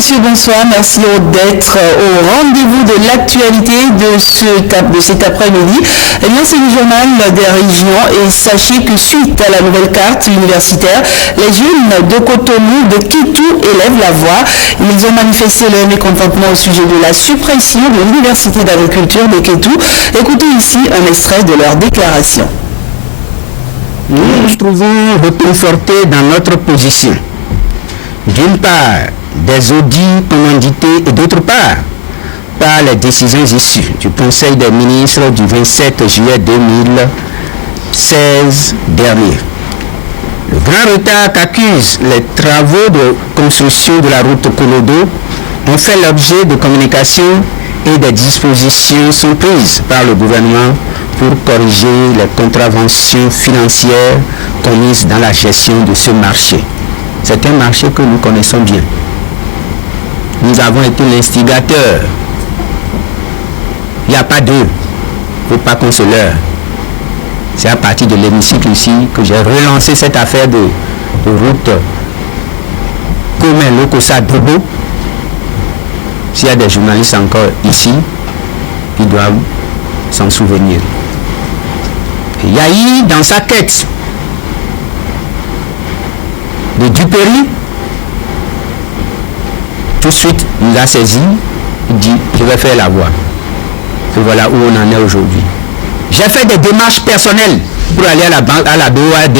messieurs, bonsoir. Merci d'être au rendez-vous de l'actualité de cet après-midi. Eh bien, c'est le journal des régions et sachez que suite à la nouvelle carte universitaire, les jeunes de Cotonou, de Kétou élèvent la voix. Ils ont manifesté leur mécontentement au sujet de la suppression de l'université d'agriculture de Kétou. Écoutez ici un extrait de leur déclaration. Nous nous trouvons reconfortés dans notre position. D'une part, des audits commandités et d'autre part, par les décisions issues du Conseil des ministres du 27 juillet 2016 dernier. Le grand retard qu'accusent les travaux de construction de la route Kolodo ont fait l'objet de communications et des dispositions sont prises par le gouvernement pour corriger les contraventions financières commises dans la gestion de ce marché. C'est un marché que nous connaissons bien. Nous avons été l'instigateur. Il n'y a pas d'eux. Il ne faut pas qu'on se leurre. C'est à partir de l'hémicycle ici que j'ai relancé cette affaire de route Komé-Lokossa-Dobo. S'il y a des journalistes encore ici, ils doivent s'en souvenir. Il y a eu dans sa quête de Dupéry, tout de suite nous a saisi, il dit je vais faire la voie. Et voilà où on en est aujourd'hui. J'ai fait des démarches personnelles pour aller à la banque, à la BOAD.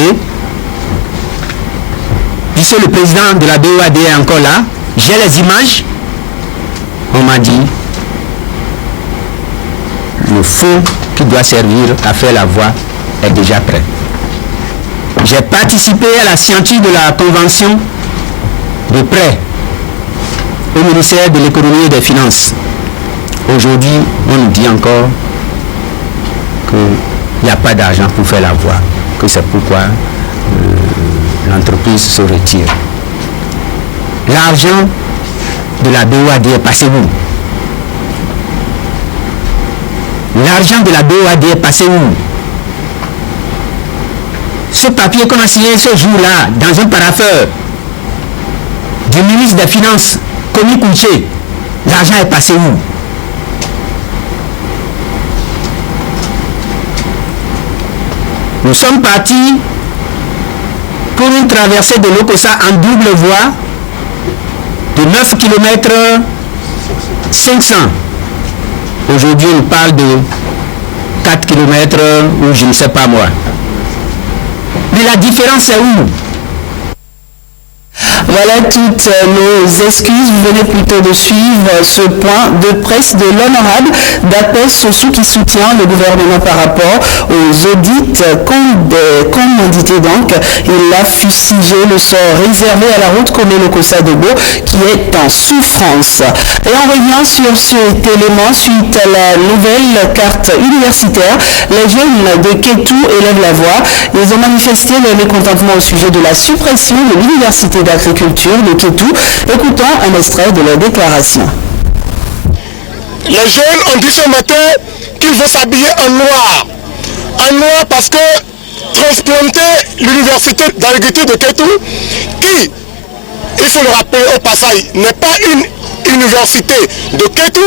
Puisque le président de la BOAD est encore là, j'ai les images. On m'a dit le fonds qui doit servir à faire la voie est déjà prêt. J'ai participé à la signature de la convention de prêt au ministère de l'économie et des finances. Aujourd'hui, on nous dit encore qu'il n'y a pas d'argent pour faire la voie, que c'est pourquoi l'entreprise se retire. L'argent de la BOAD est passé où? L'argent de la BOAD est passé où? Ce papier qu'on a signé ce jour-là, dans un parapheur du ministre des Finances, Komi Kouché, l'argent est passé où? Nous sommes partis pour une traversée de Lokossa en double voie de 9 km 500. Aujourd'hui, on parle de 4 km ou je ne sais pas moi. Mais la différence est où? Voilà toutes nos excuses. Vous venez plutôt de suivre ce point de presse de l'honorable d'Apes Sossou qui soutient le gouvernement par rapport aux audits commandités. Donc, il a fustigé le sort réservé à la route Komé-Lokossa-Dobo qui est en souffrance. Et on revient sur cet élément suite à la nouvelle carte universitaire. Les jeunes de Kétou élèvent la voix. Ils ont manifesté leur mécontentement au sujet de la suppression de l'université d'agriculture de Kétou. Écoutons un extrait de leur déclaration. Les jeunes ont dit ce matin qu'ils vont s'habiller en noir. En noir parce que transplanter l'université d'agriculture de Kétou, qui, il faut le rappeler au passage, n'est pas une université de Kétou,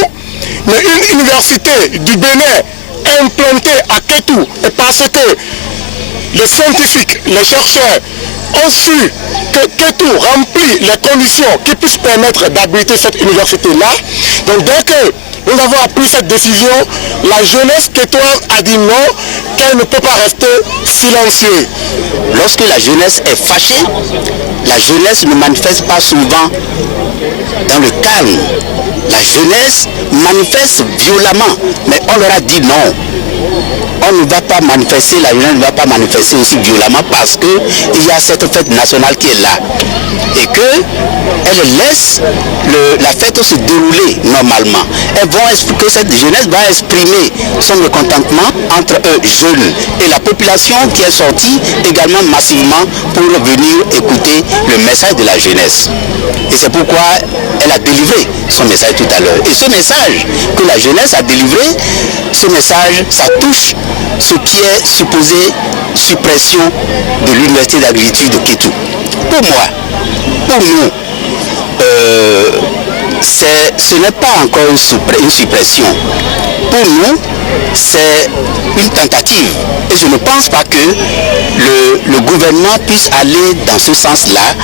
mais une université du Bénin implantée à Kétou. Et parce que les scientifiques, les chercheurs ont su que Kétou remplit les conditions qui puissent permettre d'habiliter cette université-là. Donc dès que nous avons appris cette décision, la jeunesse kétoise a dit non, qu'elle ne peut pas rester silencieuse. Lorsque la jeunesse est fâchée, la jeunesse ne manifeste pas souvent dans le calme. La jeunesse manifeste violemment, mais on leur a dit non. On ne va pas manifester, la jeunesse ne va pas manifester aussi violemment parce qu'il y a cette fête nationale qui est là. Et qu'elle laisse la fête se dérouler normalement. Que cette jeunesse va exprimer son mécontentement entre eux, jeunes, et la population qui est sortie également massivement pour venir écouter le message de la jeunesse. Et c'est pourquoi elle a délivré son message tout à l'heure. Et ce message que la jeunesse a délivré, ce message, ça touche ce qui est supposé suppression de l'université d'agriculture de Kétou. Pour moi, pour nous, ce n'est pas encore une suppression. Pour nous, c'est une tentative. Et je ne pense pas que le gouvernement puisse aller dans ce sens-là.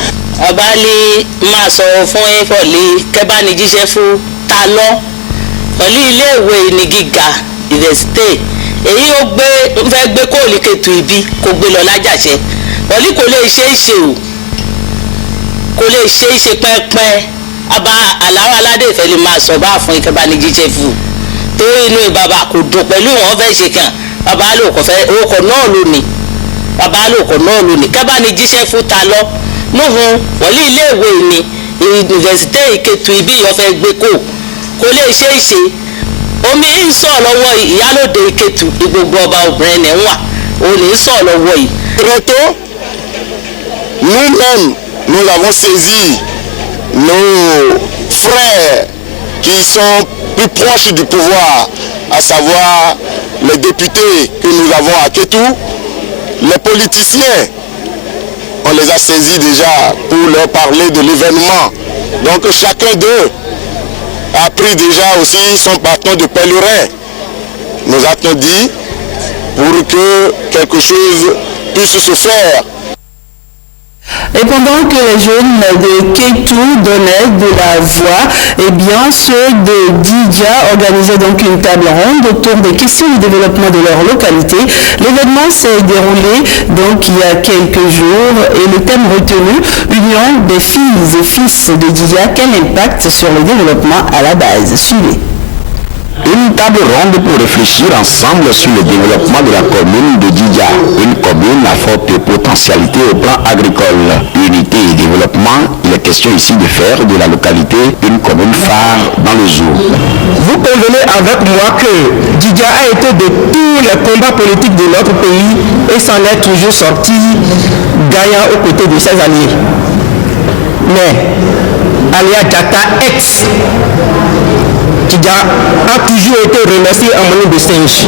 Abali maso fún efoli kebani jíṣẹ́ fún ta lọ pẹ̀lú iléèwé ní gíga university èyí ó fẹ́ gbé kóòlì kẹtù ibi kó gbé lọ lájàṣẹ pẹ̀lú kò lè ṣe é ṣe o kò lè ṣe é ṣe pẹ́ẹ́pẹ́ aba aláwọ̀ aládé ìfẹ́ lè máa sọ bá fún kebani jíṣẹ́ fún torí inú ìbàbà kò dùn pẹ̀lú wọn fẹ́ ṣe kàn bàbá lóòkọ̀ fẹ́ orúkọ náà lónìí bàbá lóòkọ̀ náà lónìí kebani jíṣẹ́ fún ta lọ nuhun wọlé iléèwé ni yunifásitì ìkẹtù ibi ìyọfẹ gbé kò lè ṣe é ṣe omi ń sọ lọ́wọ́ ìyálòde ìkẹtù gbogbo ọba obìnrin ní wà ò ní sọ lọ́wọ́ yìí. Très tôt, nous-mêmes, nous avons saisi nos frères qui sont plus proches du pouvoir, à savoir les députés que nous avons à Kétou, les politiciens. On les a saisis déjà pour leur parler de l'événement. Donc chacun d'eux a pris déjà aussi son bâton de pèlerin. Nous attendons pour que quelque chose puisse se faire. Et pendant que les jeunes de Kétou donnaient de la voix, eh bien ceux de Didja organisaient donc une table ronde autour des questions du développement de leur localité. L'événement s'est déroulé donc il y a quelques jours et le thème retenu, Union des filles et fils de Didja, quel impact sur le développement à la base. Suivez. Une table ronde pour réfléchir ensemble sur le développement de la commune de Didja, une commune à forte potentialité au plan agricole. Unité et développement, il est question ici de faire de la localité une commune phare dans le zoo. Vous convenez avec moi que Didja a été de tous les combats politiques de notre pays et s'en est toujours sorti gagnant aux côtés de ses alliés. Mais Alia Jata ex Didja a toujours été remercié en monnaie de singe.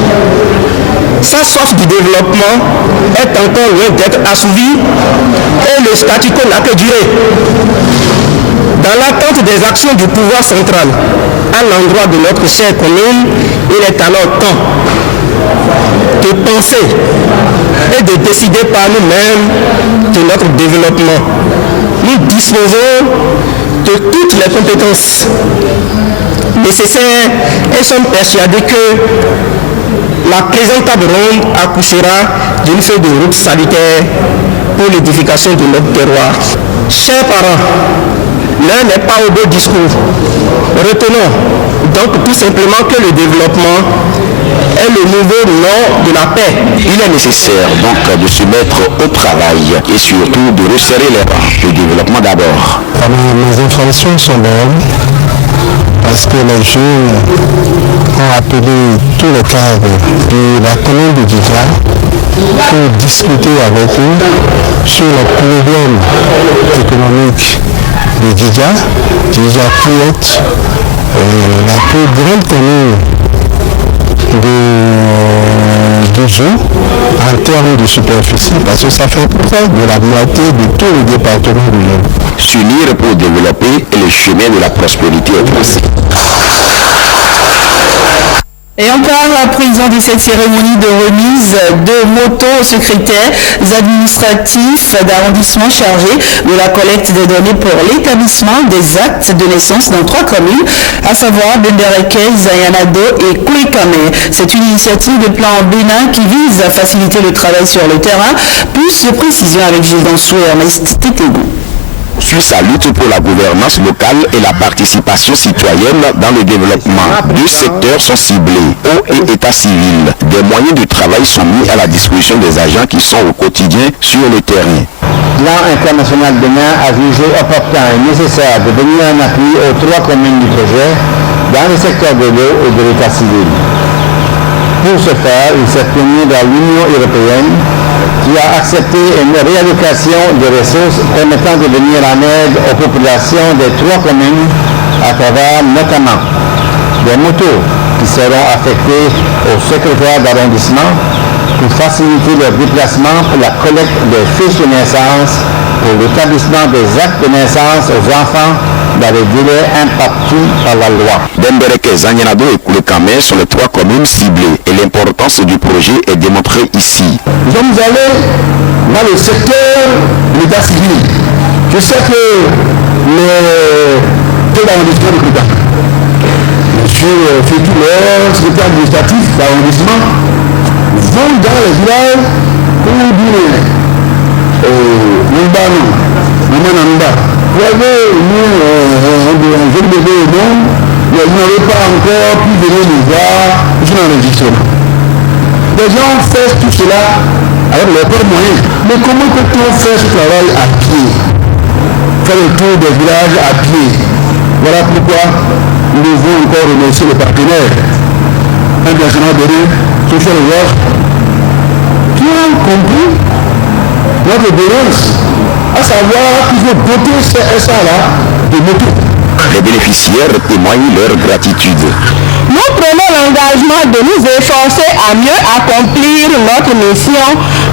Sa soif du développement est encore loin d'être assouvie et le statu quo n'a que duré. Dans l'attente des actions du pouvoir central à l'endroit de notre chère commune, il est alors temps de penser et de décider par nous-mêmes de notre développement. Nous disposons de toutes les compétences nécessaires et sommes persuadés que la présente table ronde accouchera d'une feuille de route salutaire pour l'édification de notre terroir. Chers parents, l'un n'est pas au beau discours. Retenons donc tout simplement que le développement est le nouveau nom de la paix. Il est nécessaire donc de se mettre au travail et surtout de resserrer les rangs. Le développement d'abord. Mes informations sont bonnes parce que les jeunes ont appelé tous les cadres de la commune de Didja pour discuter avec eux sur les problèmes économiques de Didja pour être la plus grande commune du zoo en termes de superficie, parce que ça fait près de la moitié de tout le département du Nord. S'unir pour développer et le chemin de la prospérité est tracé. Et encore à présent de cette cérémonie de remise de motos aux secrétaires administratifs d'arrondissement chargés de la collecte des données pour l'établissement des actes de naissance dans 3 communes, à savoir Benderekez, Zayanado et Kouikame. C'est une initiative de plan Bénin qui vise à faciliter le travail sur le terrain. Plus de précisions avec Gilles Dansou et Ernest Tétégou. Suit sa lutte pour la gouvernance locale et la participation citoyenne dans le développement. 2 secteurs sont ciblés, eau et état civil. Des moyens de travail sont mis à la disposition des agents qui sont au quotidien sur le terrain. Plan international Bénin a jugé opportun et nécessaire de venir en appui aux 3 communes du projet dans le secteur de l'eau et de l'état civil. Pour ce faire, il s'est tenu dans l'Union européenne qui a accepté une réallocation de ressources permettant de venir en aide aux populations des 3 communes à travers notamment des motos qui seront affectées au secrétaire d'arrondissement pour faciliter leur déplacement pour la collecte des fiches de naissance, pour l'établissement des actes de naissance aux enfants dans les délais impartis par la loi. Dembereke, Zanyanado et Koulekame sont les 3 communes ciblées et l'importance du projet est démontrée ici. Nous sommes allés dans le secteur de l'état civil. Je sais que le taux d'arrondissement de Kouta, M. Fétouleur, secrétaire administratif d'arrondissement, vont dans les villages pour dire Nambano, Namanamba. Vous avez un jeune bébé au monde, mais vous n'avez pas encore pu venir nous voir, je n'en enregistre pas. Les gens font tout cela avec leurs propres moyens. Mais comment peut-on faire ce travail à pied? Faire le tour des villages à pied. Voilà pourquoi nous devons encore remercier les partenaires internationaux de rue, Social Work, qui ont compris notre dénonce, à savoir qu'il faut doter ces SA-là de motos. Les bénéficiaires témoignent leur gratitude. Nous prenons l'engagement de nous efforcer à mieux accomplir notre mission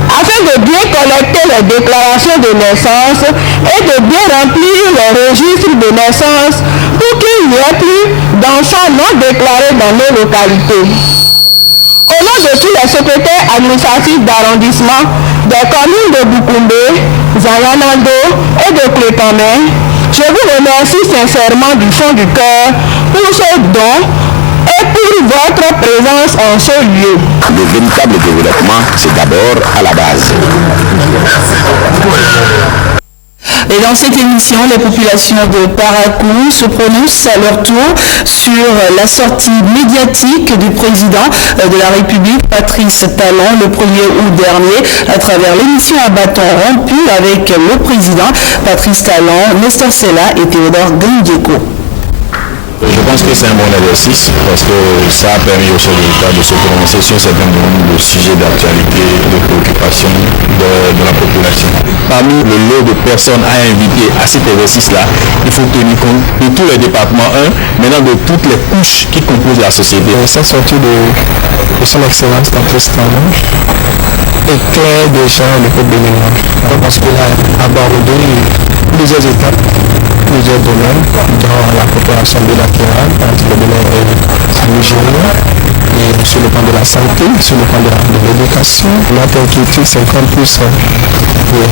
afin de bien collecter les déclarations de naissance et de bien remplir les registres de naissance pour qu'il n'y ait plus d'enfants non déclarés dans nos localités. Au nom de tous les secrétaires administratifs d'arrondissement des communes de Boukoumbe, Zanyanado et de Koulekame, je vous remercie sincèrement du fond du cœur pour ce don et pour votre présence en ce lieu. Le véritable développement, c'est d'abord à la base. Et dans cette émission, les populations de Parakou se prononcent à leur tour sur la sortie médiatique du président de la République, Patrice Talon, le 1er août dernier, à travers l'émission à bâton rompu avec le président Patrice Talon, Nestor Sela et Théodore Gandieko. Je pense que c'est un bon exercice parce que ça a permis au chef de l'État de se prononcer sur certains nombre de sujets d'actualité, de préoccupation de la population. Parmi le lot de personnes à inviter à cet exercice-là, il faut tenir compte de tous les départements, maintenant de toutes les couches qui composent la société. Cette sortie de son excellence Patrice Talon éclaire déjà le peuple béninois parce qu'il a abordé plusieurs étapes, plusieurs domaines dans la coopération bilatérale entre le Bénin et le Nigeria, et sur le plan de la santé, sur le plan de l'éducation. Notre inquiétude, c'est qu'on puisse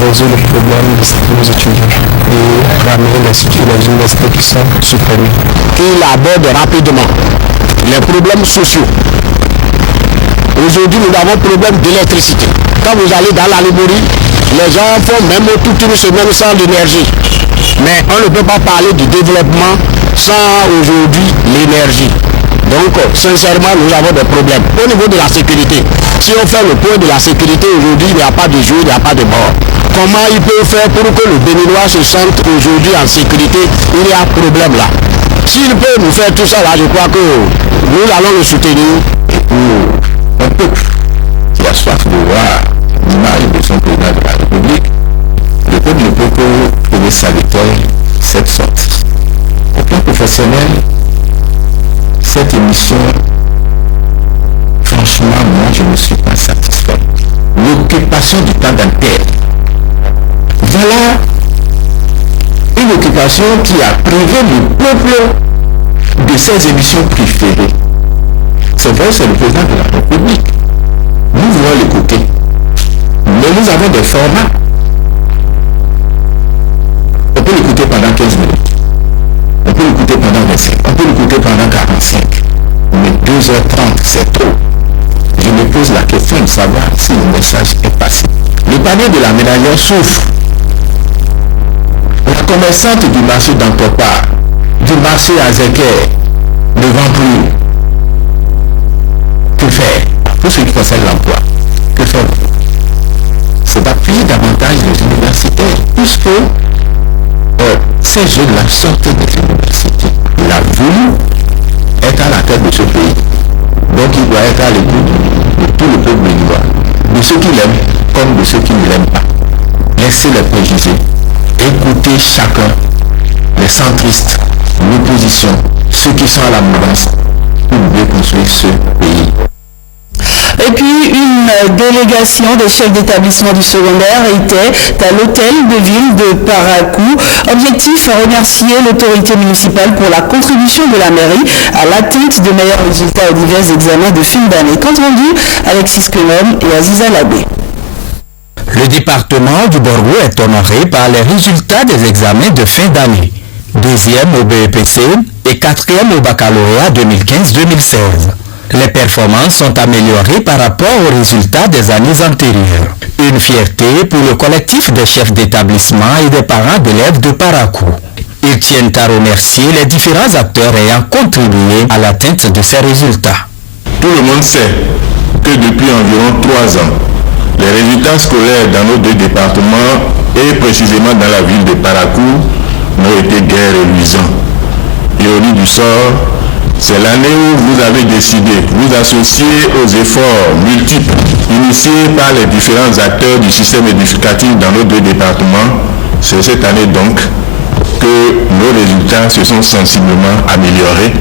résoudre le problème de nos étudiants et ramener les universités qui sont supprimées. Il aborde rapidement les problèmes sociaux. Aujourd'hui, nous avons un problème d'électricité. Quand vous allez dans la Limouri, les gens font même toute une semaine sans l'énergie. Mais on ne peut pas parler du développement sans aujourd'hui l'énergie. Donc, sincèrement, nous avons des problèmes. Au niveau de la sécurité, si on fait le point de la sécurité aujourd'hui, il n'y a pas de jour, il n'y a pas de mort. Comment il peut faire pour que le Béninois se sente aujourd'hui en sécurité? Il y a un problème là. S'il peut nous faire tout ça là, je crois que nous allons le soutenir. Un peuple qui a soif de voir l'image de son président de la République, le peuple ne peut que trouver salutaire cette sortie. Au plan professionnel, cette émission, franchement, moi je ne suis pas satisfait. L'occupation du temps d'antenne. Voilà une occupation qui a privé le peuple de ses émissions préférées. C'est vrai, c'est le président de la République. Nous voulons l'écouter. Mais nous avons des formats. On peut l'écouter pendant 15 minutes. On peut l'écouter pendant 25. On peut l'écouter pendant 45. Mais 2h30, c'est trop. Je me pose la question de savoir si le message est passé. Le panier de la ménagère souffre. La commerçante du marché d'Antopar, du marché à Zeker, ne vend plus. Que faire pour ce qui concerne l'emploi? Que faire? C'est d'appuyer davantage les universitaires, puisque ces jeunes-là sortent des universités. La ville est à la tête de ce pays. Donc il doit être à l'écoute de tout le peuple béninois, de ceux qui l'aiment comme de ceux qui ne l'aiment pas. Laissez les préjugés. Écoutez chacun, les centristes, l'opposition, ceux qui sont à la mouvance, pour mieux construire ce pays. Et puis une Une délégation des chefs d'établissement du secondaire était à l'hôtel de ville de Parakou. Objectif, remercier l'autorité municipale pour la contribution de la mairie à l'atteinte de meilleurs résultats aux divers examens de fin d'année. Compte rendu, Alexis Clément et Aziza Labé. Le département du Borgo est honoré par les résultats des examens de fin d'année. 2e au BEPC et 4e au baccalauréat 2015-2016. Les performances sont améliorées par rapport aux résultats des années antérieures. Une fierté pour le collectif des chefs d'établissement et des parents d'élèves de Parakou. Ils tiennent à remercier les différents acteurs ayant contribué à l'atteinte de ces résultats. Tout le monde sait que depuis environ 3 ans, les résultats scolaires dans nos 2 départements et précisément dans la ville de Parakou n'ont été guère reluisants. Ironie du sort, c'est l'année où vous avez décidé de vous associer aux efforts multiples initiés par les différents acteurs du système éducatif dans nos 2 départements. C'est cette année donc que nos résultats se sont sensiblement améliorés.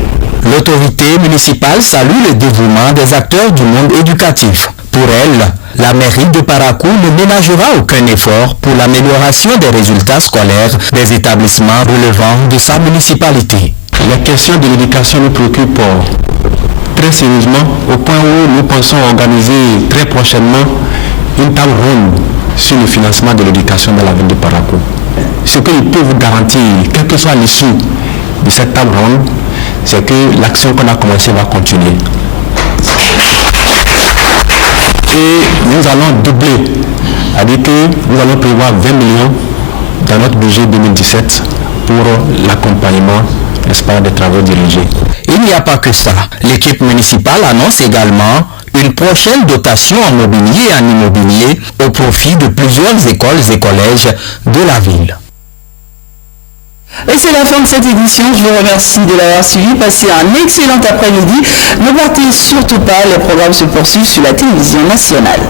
L'autorité municipale salue le dévouement des acteurs du monde éducatif. Pour elle, la mairie de Parakou ne ménagera aucun effort pour l'amélioration des résultats scolaires des établissements relevant de sa municipalité. La question de l'éducation nous préoccupe très sérieusement, au point où nous pensons organiser très prochainement une table ronde sur le financement de l'éducation dans la ville de Parakou. Ce que je peux vous garantir, quelle que soit l'issue de cette table ronde, c'est que l'action qu'on a commencée va continuer. Et nous allons doubler, c'est-à-dire que nous allons prévoir 20 millions dans notre budget 2017 pour l'accompagnement, n'est-ce pas, des travaux dirigés. Il n'y a pas que ça. L'équipe municipale annonce également une prochaine dotation en mobilier et en immobilier au profit de plusieurs écoles et collèges de la ville. Et c'est la fin de cette édition. Je vous remercie de l'avoir suivi. Passez un excellent après-midi. Ne partez surtout pas. Les programmes se poursuivent sur la télévision nationale.